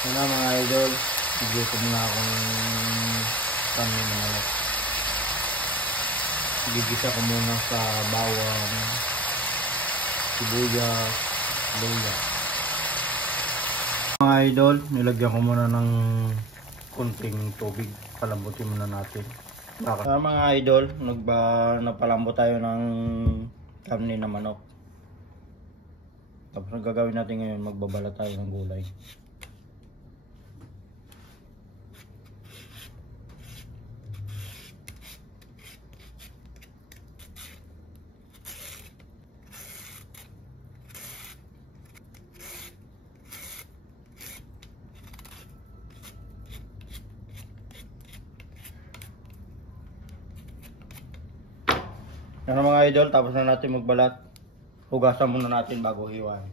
Yun na mga idol, nagluto muna akong kanin na manok. Gigisa ko muna sa bawang, sibuyas, luya. Mga idol, nilagyan ko muna ng kunting tubig. Palambutin muna natin. Mga idol, napalambot tayo ng kanin na manok. Tapos ang gagawin natin ngayon, magbabala tayo ng gulay. Yan mga idol, tapos na natin magbalat. Hugasan muna natin bago hiwain.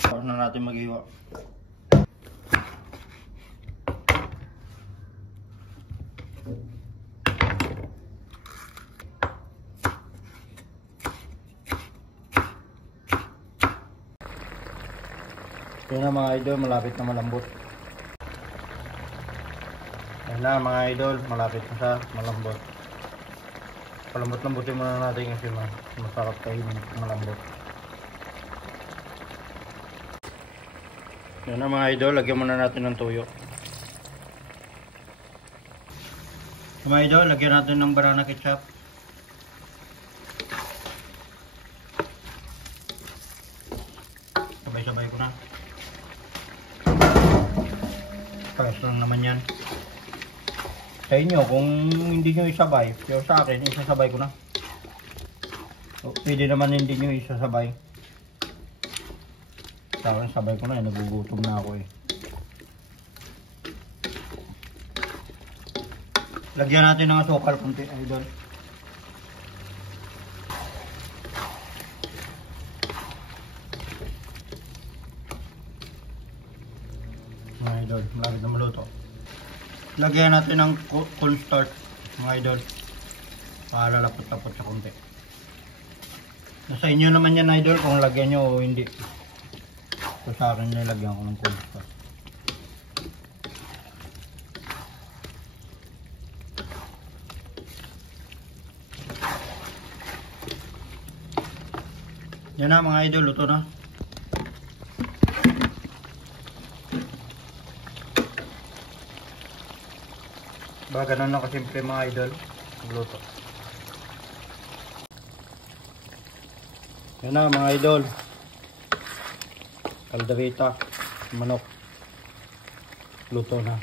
Tapos na natin maghiwa. Yan na mga idol, malapit na malambot. Yan na mga idol, malapit na sa malambot. Palambot-lambutin muna natin kasi masarap kainin malambot. Yan na mga idol, lagyan muna natin ng tuyo. Mga idol, lagyan natin ng banana ketchup. Sabay-sabay ko na. Pares lang naman yan. Sa inyo, kung hindi nyo isabay, pero sa akin, isasabay ko na. O, pwede naman hindi nyo isasabay. Sa akin, sabay ko na, nagugutom na ako eh. Lagyan natin ng asukal konti, idol. Mga idol, malapit na maluto. Lagyan natin ng cornstarch, mga idol. Lalapot-lapot sa konti. Nasa inyo naman yan, idol, kung lagyan nyo o hindi. So sa akin, nilagyan ko ng cornstarch. Yan na mga idol, luto na. Ba, ganun na kasimple mga idol, luto. Yan na mga idol, kaldereta, manok, luto na.